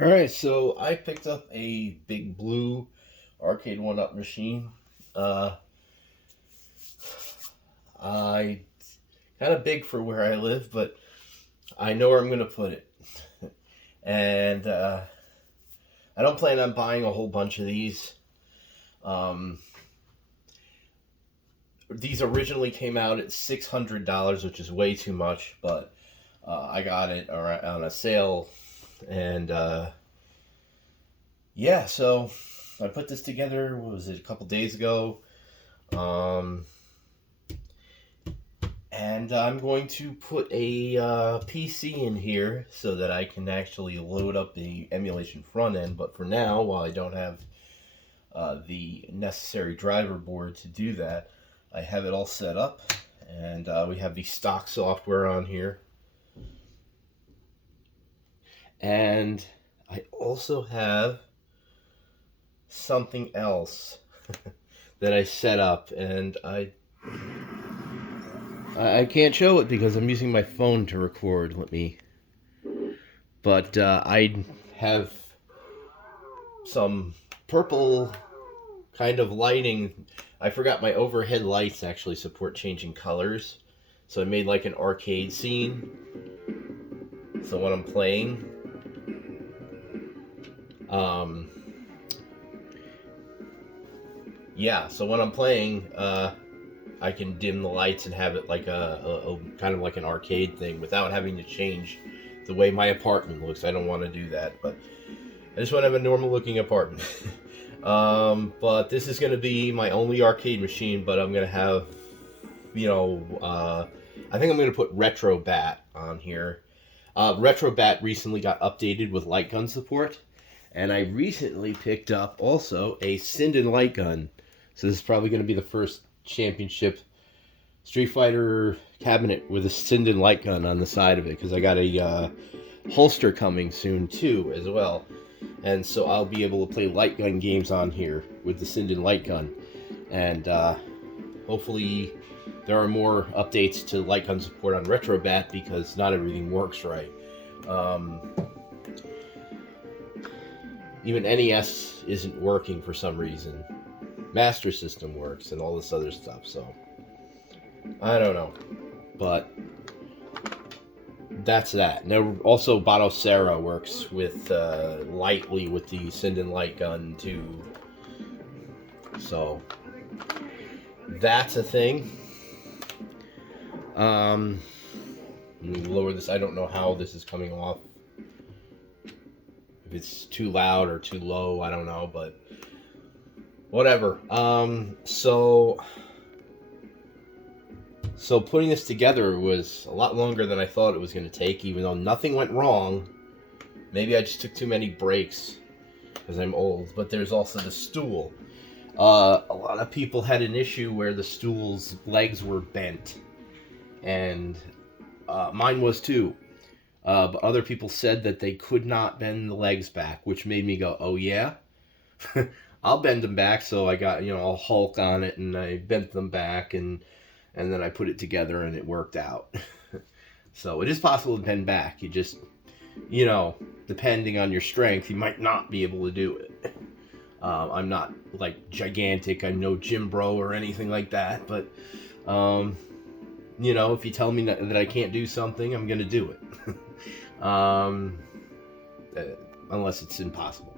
Alright, so I picked up a big blue Arcade1up machine. Uh, I kind of big for where I live, but I know where I'm going to put it. And I don't plan on buying a whole bunch of these. Um, these originally came out at $600, which is way too much, but I got it on a sale. And yeah, so I put this together, what was it, a couple days ago. Um, and I'm going to put a PC in here so that I can actually load up the emulation front end. But for now, while I don't have the necessary driver board to do that, I have it all set up. And we have the stock software on here. And I also have something else that I set up, and I can't show it because I'm using my phone to record. But I have some purple kind of lighting. I forgot my overhead lights actually support changing colors, so I made like an arcade scene. So when I'm playing, yeah. So when I'm playing, I can dim the lights and have it like a kind of like an arcade thing without having to change the way my apartment looks. I don't want to do that, but I just want to have a normal looking apartment. But this is going to be my only arcade machine, but I'm going to have, I think I'm going to put Retro Bat on here. Retro Bat recently got updated with light gun support, and I recently picked up also a Sinden light gun. So this is probably going to be the first championship Street Fighter cabinet with a Sinden light gun on the side of it, because I got a holster coming soon too as well. And so I'll be able to play light gun games on here with the Sinden light gun. And hopefully there are more updates to light gun support on RetroBat, because not everything works right. Even NES isn't working for some reason. Master System works and all this other stuff, so I don't know. But that's that. Now, also, Batocera works with lightly with the Sinden light gun too. So that's a thing. Let me lower this. I don't know how this is coming off. If it's too loud or too low, I don't know, but whatever. So putting this together was a lot longer than I thought it was going to take, even though nothing went wrong. Maybe I just took too many breaks because I'm old. But there's also the stool. A lot of people had an issue where the stool's legs were bent, and mine was too. But other people said that they could not bend the legs back, which made me go, oh yeah? I'll bend them back. So I got, a Hulk on it, and I bent them back, and then I put it together, and it worked out. So it is possible to bend back. You just, depending on your strength, you might not be able to do it. I'm not, like, gigantic. I'm no gym bro or anything like that. But, if you tell me that I can't do something, I'm going to do it. Unless it's impossible.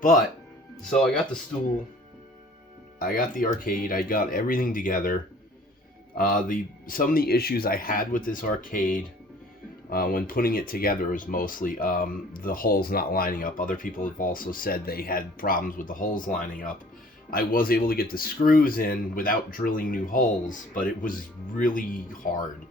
But, so I got the stool. I got the arcade. I got everything together. Some of the issues I had with this arcade when putting it together was mostly the holes not lining up. Other people have also said they had problems with the holes lining up. I was able to get the screws in without drilling new holes, but it was really hard.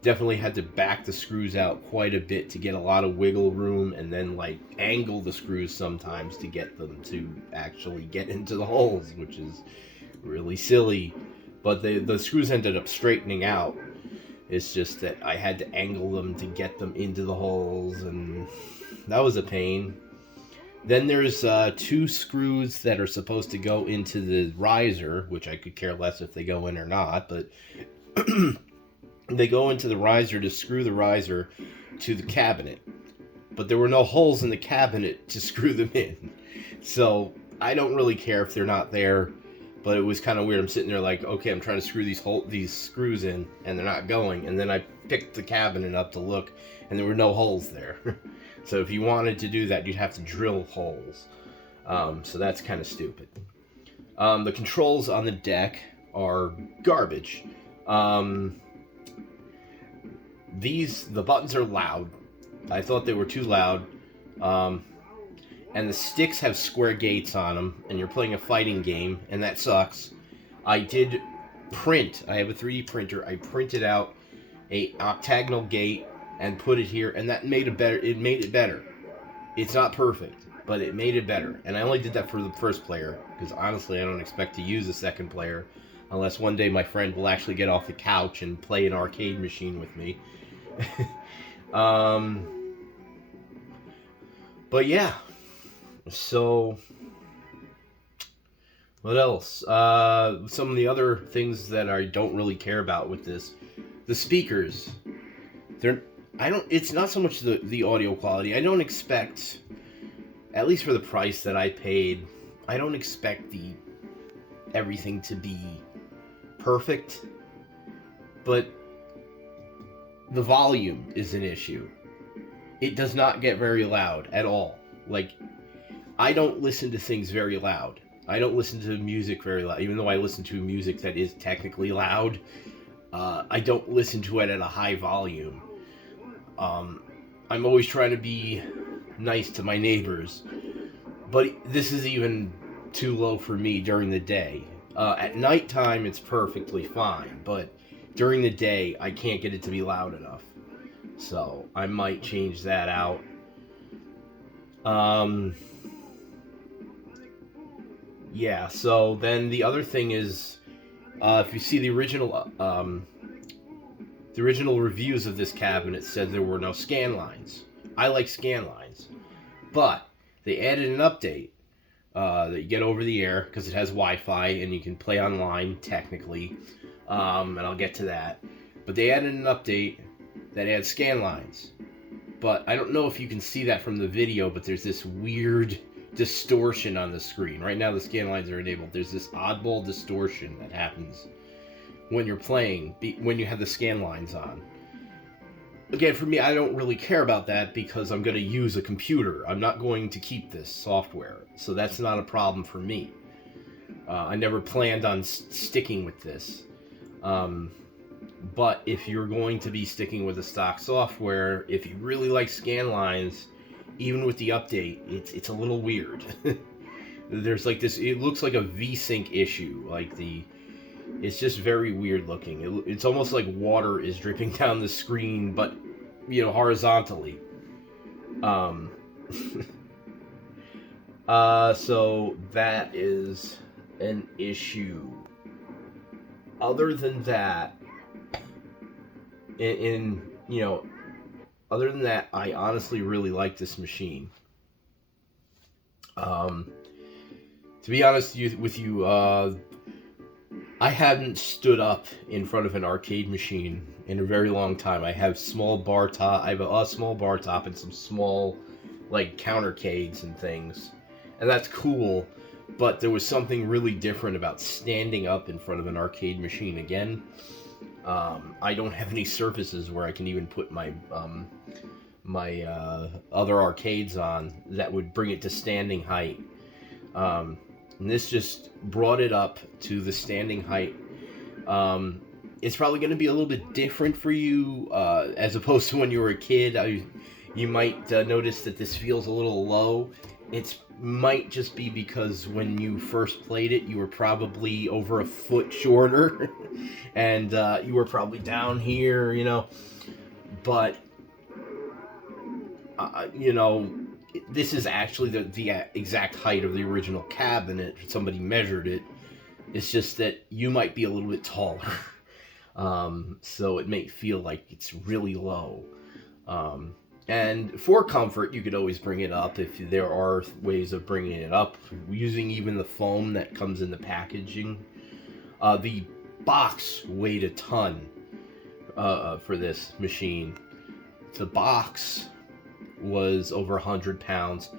Definitely had to back the screws out quite a bit to get a lot of wiggle room, and then angle the screws sometimes to get them to actually get into the holes, which is really silly. But the screws ended up straightening out. It's just that I had to angle them to get them into the holes, and that was a pain. Then there's 2 screws that are supposed to go into the riser, which I could care less if they go in or not, but they go into the riser to screw the riser to the cabinet. but there were no holes in the cabinet to screw them in. So I don't really care if they're not there, but it was kind of weird. I'm sitting there like, okay, I'm trying to screw these screws in, and they're not going. And then I picked the cabinet up to look, and there were no holes there. So if you wanted to do that, you'd have to drill holes. So that's kind of stupid. The controls on the deck are garbage. The buttons are loud. I thought they were too loud. And the sticks have square gates on them, and you're playing a fighting game, and that sucks. I did print. I have a 3D printer. I printed out a octagonal gate and put it here, and that made it better. It made it better. It's not perfect, but it made it better. And I only did that for the first player, because honestly, I don't expect to use a second player, unless one day my friend will actually get off the couch and play an arcade machine with me. But yeah. So, what else? Some of the other things that I don't really care about with this, the speakers. It's not so much the audio quality. I don't expect, at least for the price that I paid, I don't expect everything to be perfect. But the volume is an issue. It does not get very loud at all. Like, I don't listen to things very loud. I don't listen to music very loud. Even though I listen to music that is technically loud, I don't listen to it at a high volume. I'm always trying to be nice to my neighbors. But this is even too low for me during the day. At nighttime, it's perfectly fine. But during the day, I can't get it to be loud enough. So, I might change that out. Yeah, so then the other thing is, if you see the original reviews of this cabinet said there were no scan lines. I like scan lines, but they added an update that you get over the air because it has Wi-Fi and you can play online technically, and I'll get to that. But they added an update that adds scan lines, but I don't know if you can see that from the video, but there's this weird distortion on the screen. Right now the scan lines are enabled. There's this oddball distortion that happens when you're playing, when you have the scan lines on. Again, for me, I don't really care about that because I'm going to use a computer. I'm not going to keep this software, so that's not a problem for me. I never planned on sticking with this. But if you're going to be sticking with the stock software, if you really like scan lines, even with the update, it's a little weird. There's like this, it looks like a VSync issue. It's just very weird looking. It's almost like water is dripping down the screen, but, horizontally. So that is an issue. Other than that, other than that, I honestly really like this machine. To be honest with you, I haven't stood up in front of an arcade machine in a very long time. I have small bar top. I have a small bar top and some small, countercades and things, and that's cool. But there was something really different about standing up in front of an arcade machine again. I don't have any surfaces where I can even put my other arcades on that would bring it to standing height. And this just brought it up to the standing height. It's probably going to be a little bit different for you as opposed to when you were a kid. You might notice that this feels a little low. It might just be because when you first played it, you were probably over a foot shorter, and you were probably down here, But, this is actually the exact height of the original cabinet. Somebody measured it. It's just that you might be a little bit taller, so it may feel like it's really low. And for comfort, you could always bring it up if there are ways of bringing it up, using even the foam that comes in the packaging. The box weighed a ton for this machine. The box was over 100 pounds.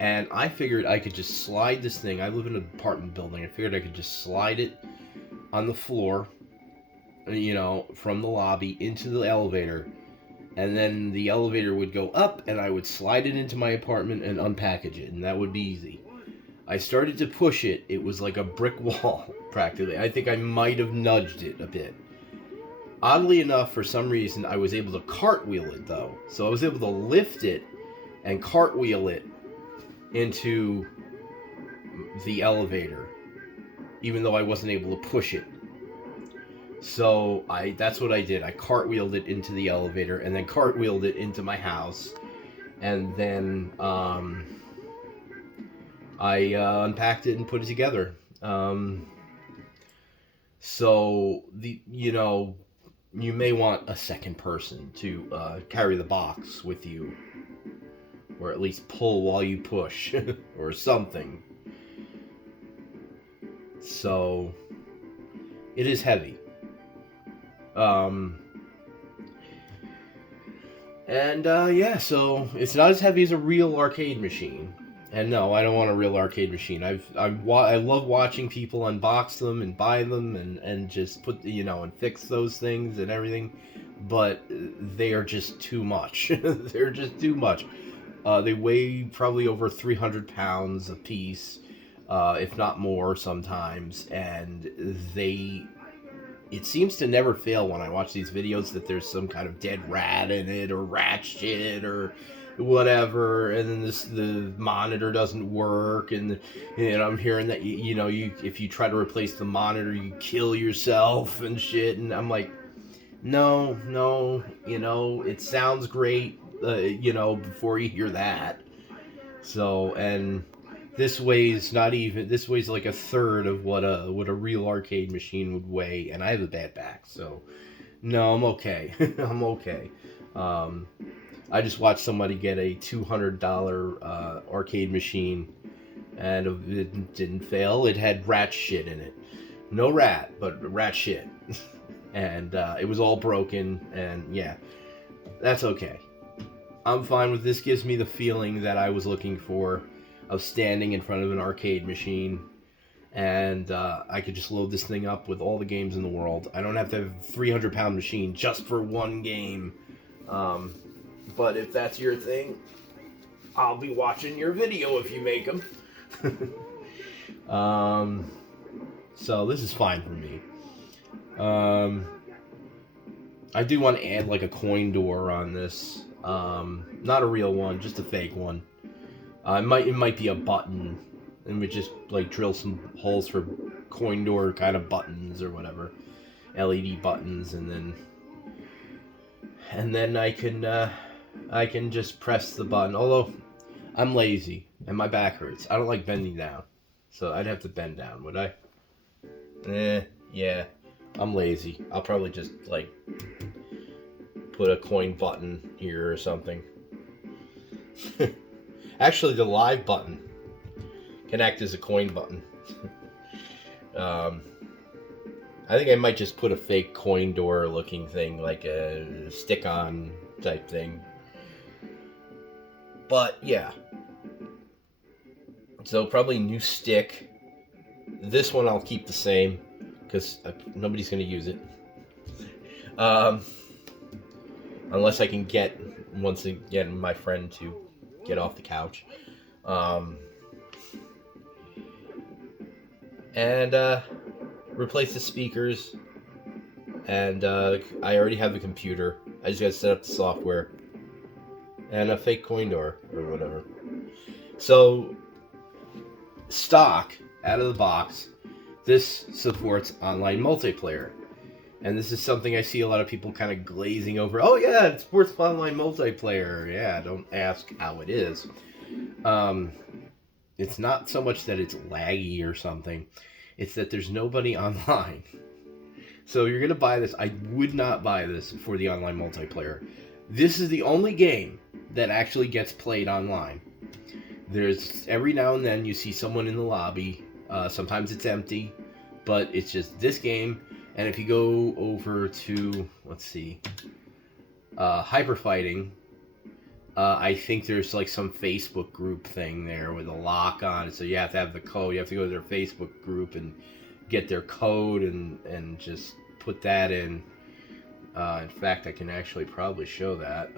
And I figured I could just slide this thing. I live in an apartment building. I figured I could just slide it on the floor, you know, from the lobby into the elevator. And then the elevator would go up, and I would slide it into my apartment and unpackage it, and that would be easy. I started to push it. It was like a brick wall, practically. I think I might have nudged it a bit. Oddly enough, for some reason, I was able to cartwheel it, though. So I was able to lift it and cartwheel it into the elevator, even though I wasn't able to push it. So that's what I did. I cartwheeled it into the elevator and then cartwheeled it into my house. And then I unpacked it and put it together. So you may want a second person to carry the box with you, or at least pull while you push, or something. So it is heavy. Yeah, so it's not as heavy as a real arcade machine. And no, I don't want a real arcade machine. I love watching people unbox them and buy them and just put, and fix those things and everything. But they are just too much. They're just too much. They weigh probably over 300 pounds a piece, if not more sometimes. And it seems to never fail when I watch these videos that there's some kind of dead rat in it, or rat shit, or whatever, and then the monitor doesn't work, and I'm hearing that if you try to replace the monitor, you kill yourself and shit, and I'm like, no, it sounds great, before you hear that. So, and this weighs like a third of what a real arcade machine would weigh, and I have a bad back, so no, I'm okay. I'm okay. I just watched somebody get a $200 arcade machine, and it didn't fail. It had rat shit in it. No rat, but rat shit. And it was all broken, and yeah, that's okay. I'm fine with this. Gives me the feeling that I was looking for, of standing in front of an arcade machine, and I could just load this thing up with all the games in the world. I don't have to have a 300-pound machine just for one game. But if that's your thing, I'll be watching your video if you make them. So this is fine for me. I do want to add like a coin door on this. Not a real one, just a fake one. It might be a button, and we just like drill some holes for coin door kind of buttons or whatever, LED buttons, and then I can just press the button. Although I'm lazy and my back hurts, I don't like bending down, so I'd have to bend down, would I? Yeah, I'm lazy. I'll probably just like put a coin button here or something. Actually, the live button can act as a coin button. I think I might just put a fake coin door looking thing, like a stick-on type thing. But yeah. So probably new stick. This one I'll keep the same, because nobody's going to use it. Unless I can get, once again, my friend to get off the couch. And replace the speakers. And I already have the computer. I just gotta set up the software. And a fake coin door, or whatever. So, stock, out of the box, this supports online multiplayer. And this is something I see a lot of people kind of glazing over. Oh yeah, it supports online multiplayer. Yeah, don't ask how it is. It's not so much that it's laggy or something. It's that there's nobody online. So you're going to buy this. I would not buy this for the online multiplayer. This is the only game that actually gets played online. There's every now and then you see someone in the lobby. Sometimes it's empty, but it's just this game. And if you go over to, let's see, Hyper Fighting, I think there's like some Facebook group thing there with a lock on it, so you have to have the code. You have to go to their Facebook group and get their code and just put that in. In fact, I can actually probably show that.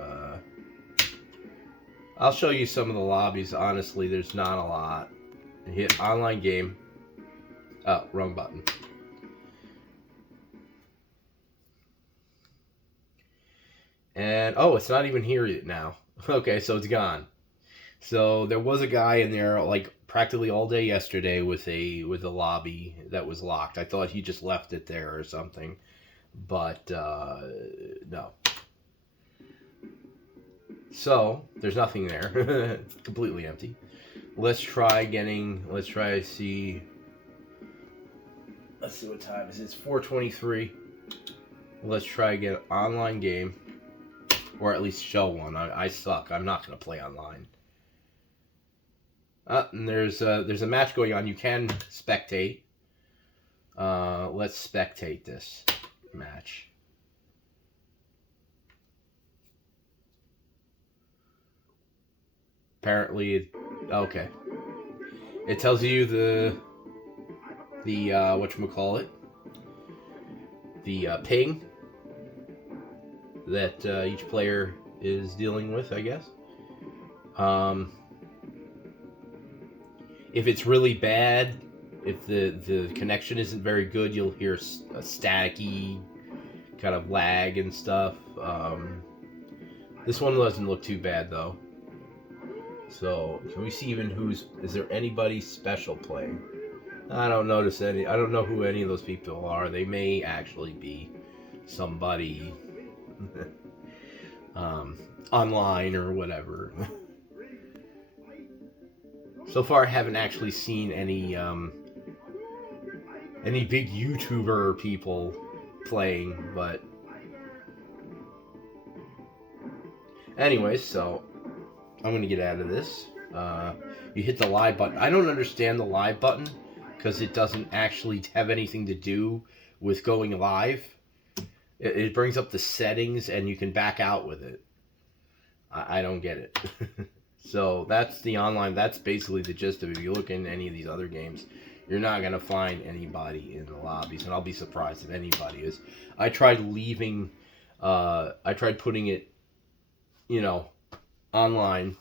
I'll show you some of the lobbies. Honestly, there's not a lot. Hit online game. Oh, wrong button. And oh, it's not even here yet now. Okay, so it's gone. So there was a guy in there like practically all day yesterday with a lobby that was locked. I thought he just left it there or something, but no. So there's nothing there. It's completely empty. Let's try to see. Let's see what time it is. It's 4:23. Let's try to get an online game, or at least show one. I suck. I'm not gonna play online. And there's a match going on. You can spectate. Let's spectate this match. Apparently, okay. It tells you the whatchamacallit, the ping that each player is dealing with, I guess. If it's really bad, if the connection isn't very good, you'll hear a staticky kind of lag and stuff. This one doesn't look too bad though. So can we see even is there anybody special playing? I don't notice any. I don't know who any of those people are. They may actually be somebody online or whatever. So far, I haven't actually seen any big YouTuber people playing, but anyways, so I'm gonna get out of this. You hit the live button. I don't understand the live button because it doesn't actually have anything to do with going live. It brings up the settings and you can back out with it. I don't get it. So that's the online. That's basically the gist of it. If you look in any of these other games, you're not going to find anybody in the lobbies, and I'll be surprised if anybody is. I tried putting it, online.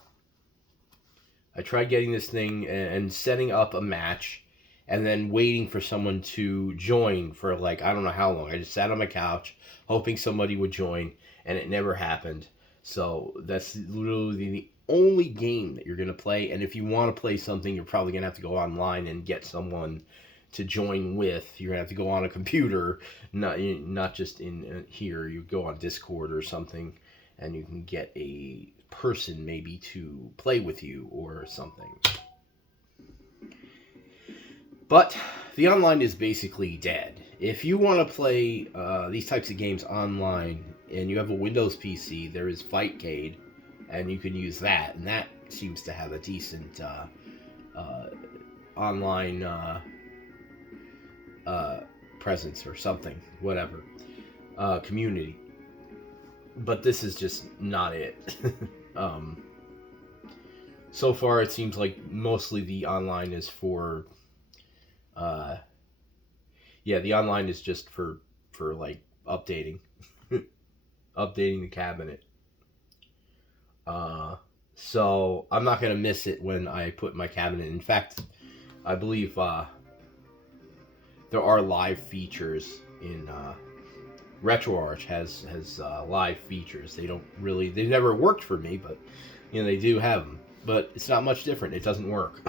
I tried getting this thing and setting up a match and then waiting for someone to join for like, I don't know how long. I just sat on my couch hoping somebody would join, and it never happened. So that's literally the only game that you're going to play. And if you want to play something, you're probably going to have to go online and get someone to join with. You're going to have to go on a computer, not just in here. You go on Discord or something, and you can get a person maybe to play with you or something. But the online is basically dead. If you want to play these types of games online and you have a Windows PC, there is Fightcade, and you can use that. And that seems to have a decent online presence or something, whatever, community. But this is just not it. So far, it seems like mostly the online is for... the online is just for like updating updating the cabinet. So I'm not gonna miss it when I put my cabinet. In fact, I believe there are live features in RetroArch has live features. They never worked for me, but they do have them. But it's not much different. It doesn't work.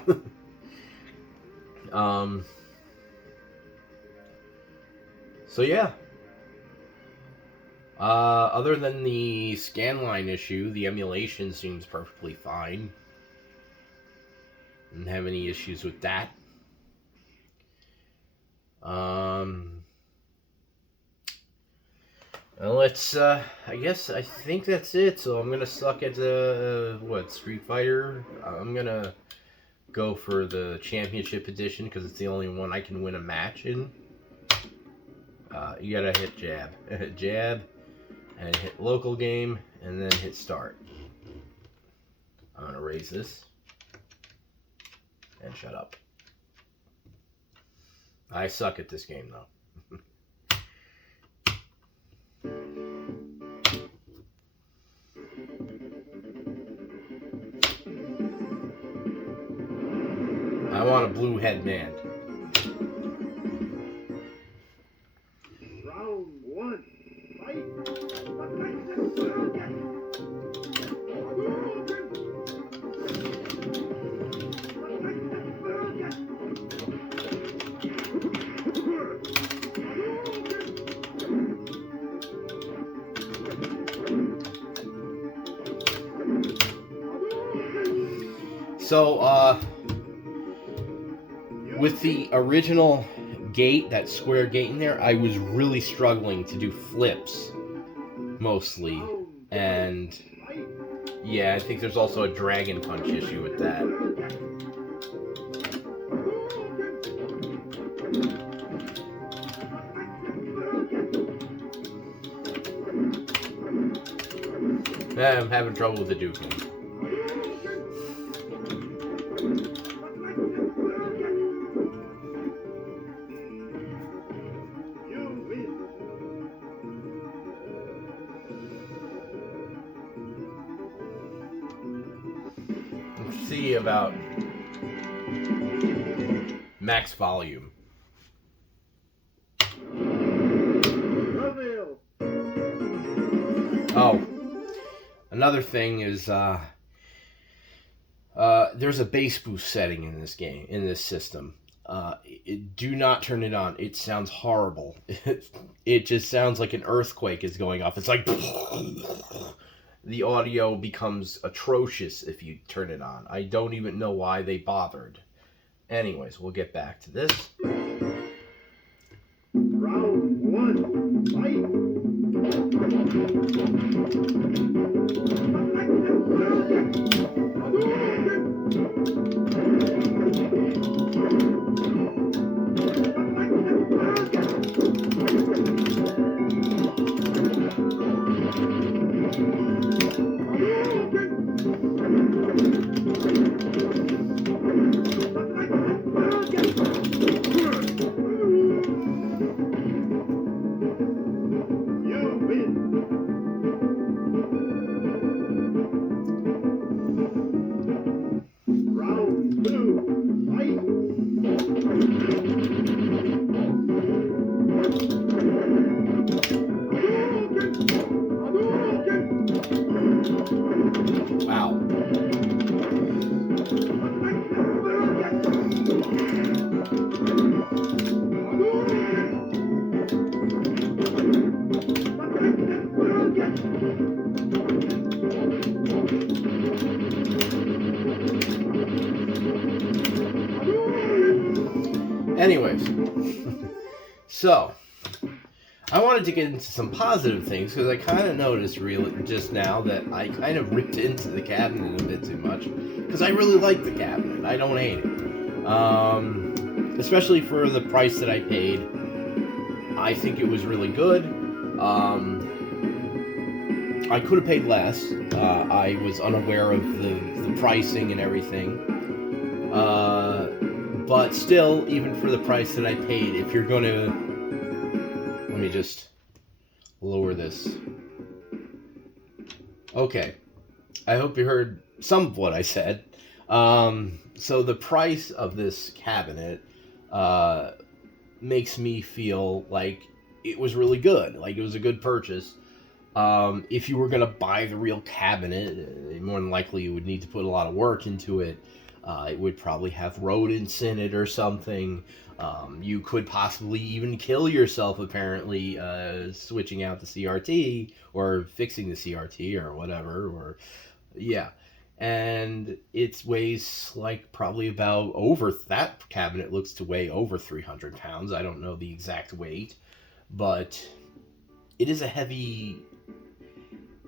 So yeah. Other than the scanline issue, the emulation seems perfectly fine. Didn't have any issues with that. Let's, I think that's it. So I'm gonna suck at Street Fighter. I'm gonna go for the Championship Edition because it's the only one I can win a match in. You gotta hit jab, jab, and hit local game, and then hit start. I'm going to raise this. And shut up. I suck at this game, though. I want a blue headband. Round one. Fight. So, with the original gate, that square gate in there, I was really struggling to do flips, mostly. And, yeah, I think there's also a Dragon Punch issue with that. I'm having trouble with the Duking. Let's see about max volume. Oh, another thing is there's a bass boost setting in this game, in this system. Do not turn it on. It sounds horrible. It just sounds like an earthquake is going off. It's like the audio becomes atrocious if you turn it on. I don't even know why they bothered. Anyways, we'll get back to this. Round one. Fight. Wow. Anyways, so I wanted to get into some positive things because I kind of noticed just now that I kind of ripped into the cabinet a bit too much because I really like the cabinet. I don't hate it, especially for the price that I paid. I think it was really good. I could have paid less. I was unaware of the pricing and everything. But still, even for the price that I paid, if you're going to... Let me just lower this. Okay. I hope you heard some of what I said. So the price of this cabinet makes me feel like it was really good. Like it was a good purchase. If you were going to buy the real cabinet, more than likely you would need to put a lot of work into it. It would probably have rodents in it or something. You could possibly even kill yourself, apparently, switching out the CRT or fixing the CRT or whatever. Or yeah. And it weighs like probably about that cabinet looks to weigh over 300 pounds. I don't know the exact weight, but it is a heavy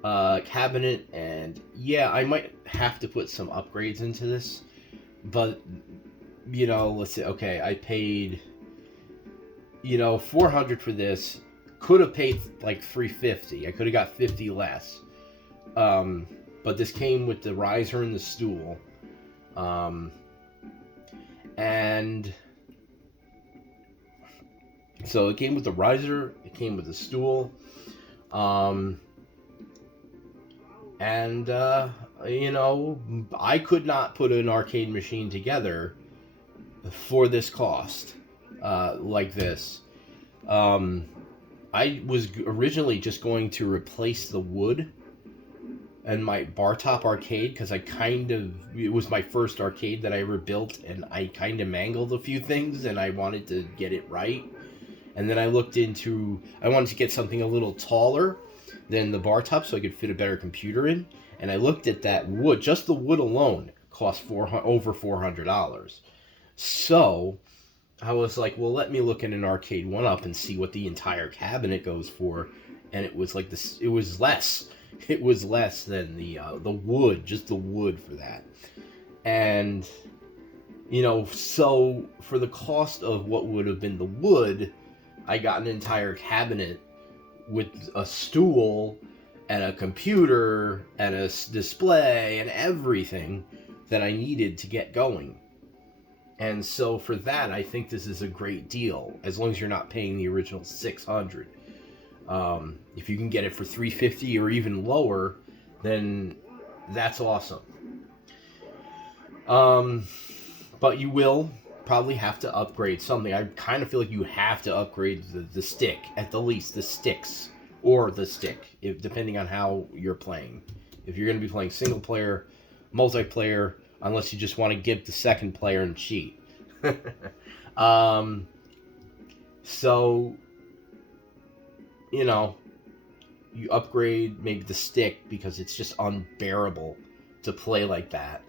cabinet. And yeah, I might have to put some upgrades into this. But, you know, let's say, okay, I paid, you know, $400 for this. Could have paid like $350. I could have got $50 less. but this came with the riser and the stool. And so it came with the riser, it came with the stool. I could not put an arcade machine together for this cost, like this. I was originally just going to replace the wood and my bar top arcade, because it was my first arcade that I ever built, and I kind of mangled a few things, and I wanted to get it right. And then I wanted to get something a little taller than the bar top so I could fit a better computer in. And I looked at that wood, just the wood alone cost over $400. So I was like, well, let me look at an Arcade1up and see what the entire cabinet goes for. And it was like this. It was less. It was less than the wood, just the wood for that. And so for the cost of what would have been the wood, I got an entire cabinet with a stool and a computer and a display and everything that I needed to get going. And so for that, I think this is a great deal, as long as you're not paying the original $600. If you can get it for $350 or even lower, then that's awesome. But you will probably have to upgrade something. I kind of feel like you have to upgrade the stick, at the least the sticks, or the stick, depending on how you're playing. If you're going to be playing single player, multiplayer, unless you just want to give the second player and cheat. So, you upgrade maybe the stick, because it's just unbearable to play like that.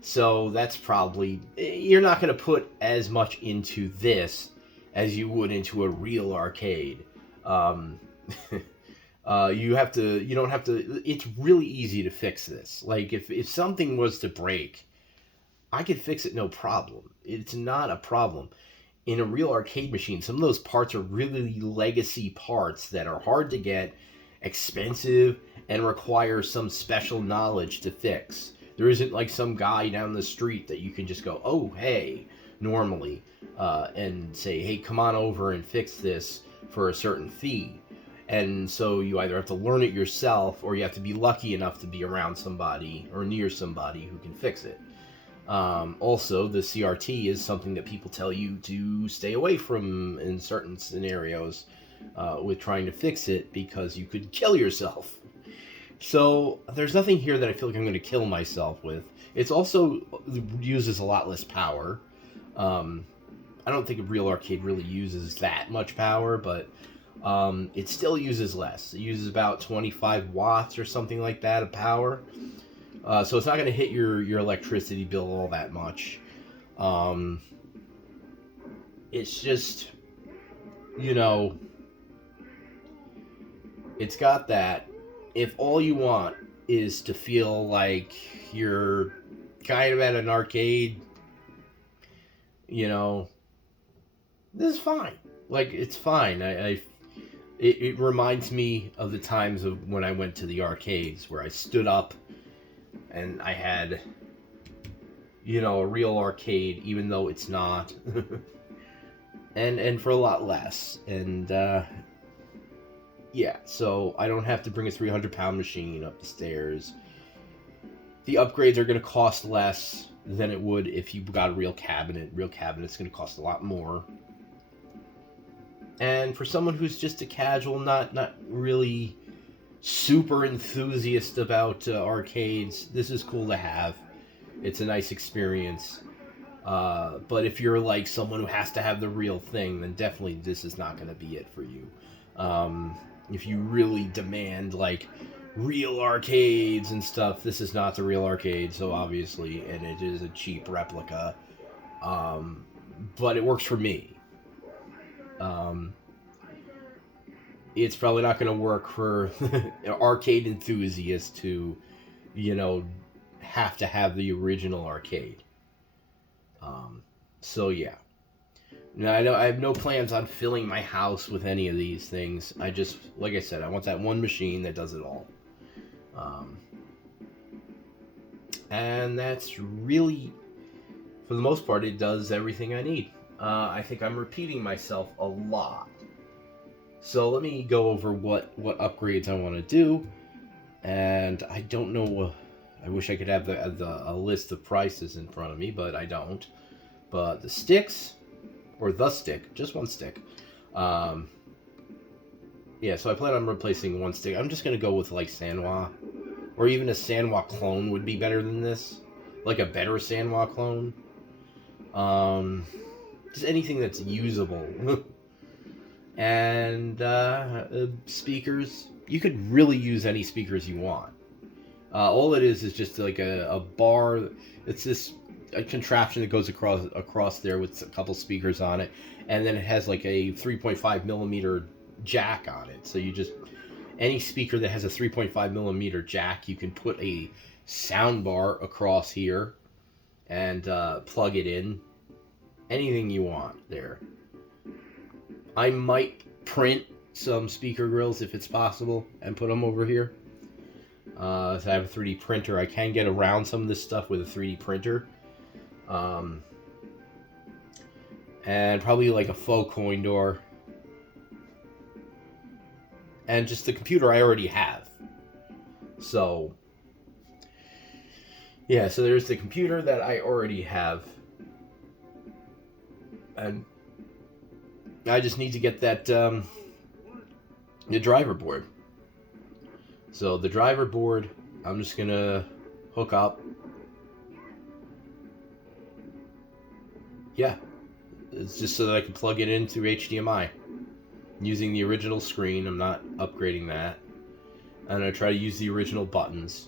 So that's probably, you're not going to put as much into this as you would into a real arcade. You don't have to, it's really easy to fix this. Like if something was to break, I could fix it no problem. It's not a problem. In a real arcade machine, some of those parts are really legacy parts that are hard to get, expensive, and require some special knowledge to fix. There isn't like some guy down the street that you can just go, oh, hey, normally, and say, hey, come on over and fix this for a certain fee. And so you either have to learn it yourself, or you have to be lucky enough to be around somebody or near somebody who can fix it. Also, the CRT is something that people tell you to stay away from in certain scenarios with trying to fix it, because you could kill yourself. So there's nothing here that I feel like I'm going to kill myself with. It's also uses a lot less power. I don't think a real arcade really uses that much power, but it still uses less. It uses about 25 watts or something like that of power. So it's not going to hit your electricity bill all that much. It's just, it's got that. If all you want is to feel like you're kind of at an arcade, this is fine. Like, it's fine. It reminds me of the times of when I went to the arcades, where I stood up and I had, a real arcade, even though it's not, and for a lot less. And yeah, so I don't have to bring a 300-pound machine up the stairs. The upgrades are going to cost less than it would if you got a real cabinet. Real cabinet's going to cost a lot more. And for someone who's just a casual, not really super enthusiast about arcades, this is cool to have. It's a nice experience. But if you're like someone who has to have the real thing, then definitely this is not going to be it for you. If you really demand like real arcades and stuff, this is not the real arcade, so obviously, and it is a cheap replica. But it works for me. It's probably not going to work for arcade enthusiasts who, have to have the original arcade. So yeah. Now, I have no plans on filling my house with any of these things. I just, like I said, I want that one machine that does it all. And that's really, for the most part, it does everything I need. I think I'm repeating myself a lot. So let me go over what upgrades I want to do. And I don't know, I wish I could have a list of prices in front of me, but I don't. But the sticks, or the stick, just one stick. Yeah, so I plan on replacing one stick. I'm just going to go with like Sanwa. Or even a Sanwa clone would be better than this. Like a better Sanwa clone. Just anything that's usable. And speakers. You could really use any speakers you want. All it is just like a bar. It's this a contraption that goes across there with a couple speakers on it. And then it has like a 3.5 millimeter jack on it. So you just... any speaker that has a 3.5 millimeter jack, you can put a sound bar across here and plug it in. Anything you want there. I might print some speaker grills if it's possible and put them over here. So I have a 3D printer. I can get around some of this stuff with a 3D printer. And probably like a faux coin door. And just the computer I already have. So, yeah, so there's the computer that I already have. And I just need to get that, the driver board. So the driver board, I'm just going to hook up. Yeah, it's just so that I can plug it in through HDMI. Using the original screen, I'm not upgrading that. I'm going to try to use the original buttons.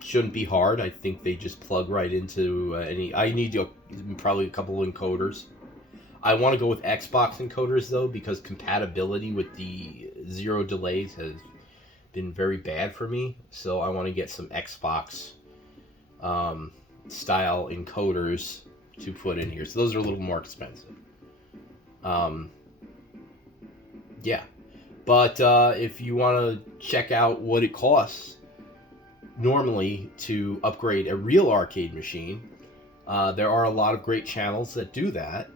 Shouldn't be hard. I think they just plug right into any... I need probably a couple of encoders. I want to go with Xbox encoders, though, because compatibility with the zero delays has been very bad for me. So I want to get some Xbox style encoders to put in here. So those are a little more expensive. Yeah. But if you want to check out what it costs normally to upgrade a real arcade machine, there are a lot of great channels that do that,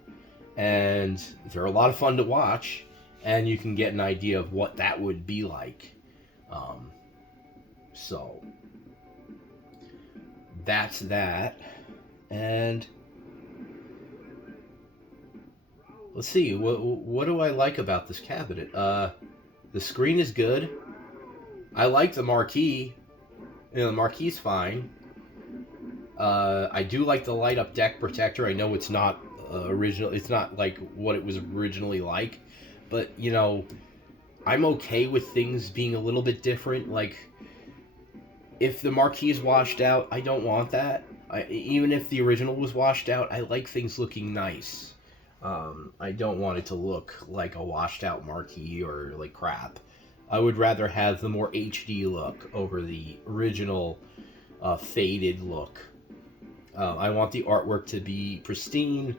and they're a lot of fun to watch, and you can get an idea of what that would be like. So that's that. And let's see, what do I like about this cabinet? The screen is good. I like the marquee. You know, the marquee's fine. I do like the light up deck protector. I know it's not original. It's not like what it was originally like, but you know, I'm okay with things being a little bit different. Like, if the marquee is washed out, I don't want that. Even if the original was washed out, I like things looking nice. I don't want it to look like a washed out marquee or like crap. I would rather have the more HD look over the original faded look. I want the artwork to be pristine.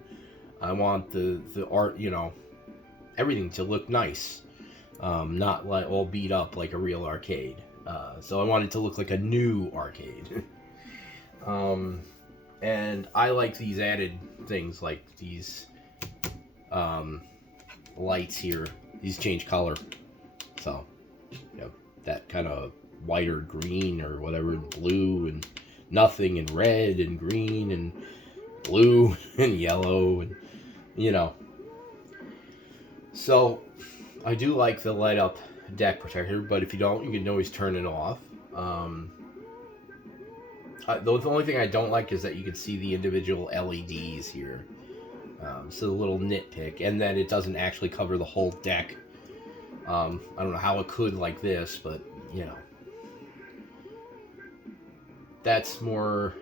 I want the art, you know, everything to look nice. Not like all beat up like a real arcade. So I want it to look like a new arcade. And I like these added things like these lights here. These change color. So, you know, that kind of white or green or whatever, blue and nothing, and red and green and blue and yellow, and you know. So I do like the light up deck protector, but if you don't, you can always turn it off. The only thing I don't like is that you can see the individual LEDs here. So a little nitpick, and then it doesn't actually cover the whole deck. I don't know how it could like this, but you know, that's more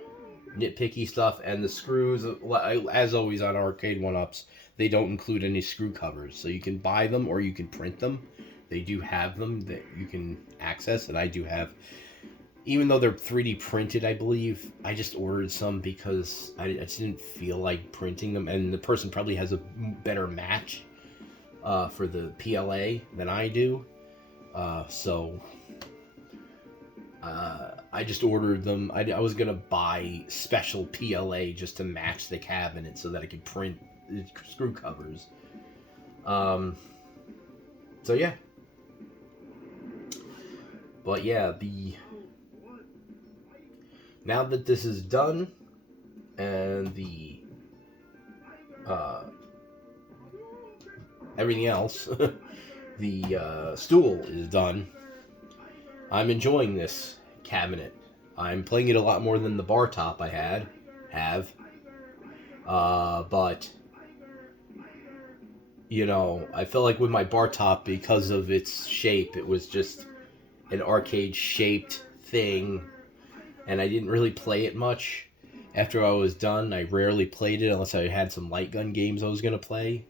nitpicky stuff. And the screws, as always on Arcade1ups, they don't include any screw covers, so you can buy them or you can print them. They do have them that you can access, and I do have. Even though they're 3D printed, I believe, I just ordered some because I just didn't feel like printing them, and the person probably has a better match for the PLA than I do. So I I just ordered them. I was gonna buy special PLA just to match the cabinet so that I could print the screw covers. So yeah. But yeah, now that this is done and the everything else, the stool is done, I'm enjoying this cabinet. I'm playing it a lot more than the bar top I have. But you know, I felt like with my bar top, because of its shape, it was just an arcade shaped thing, and I didn't really play it much. After I was done, I rarely played it unless I had some light gun games I was gonna play,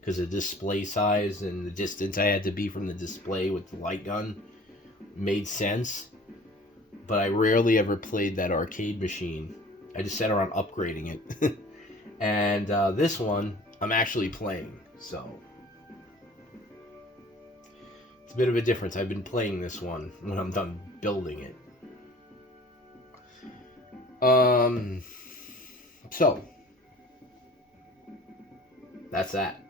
because the display size and the distance I had to be from the display with the light gun made sense. But I rarely ever played that arcade machine. I just sat around upgrading it. And this one, I'm actually playing, so it's a bit of a difference. I've been playing this one when I'm done building it. So that's that.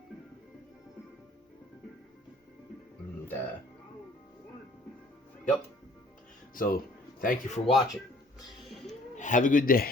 And, yep. So thank you for watching. Have a good day.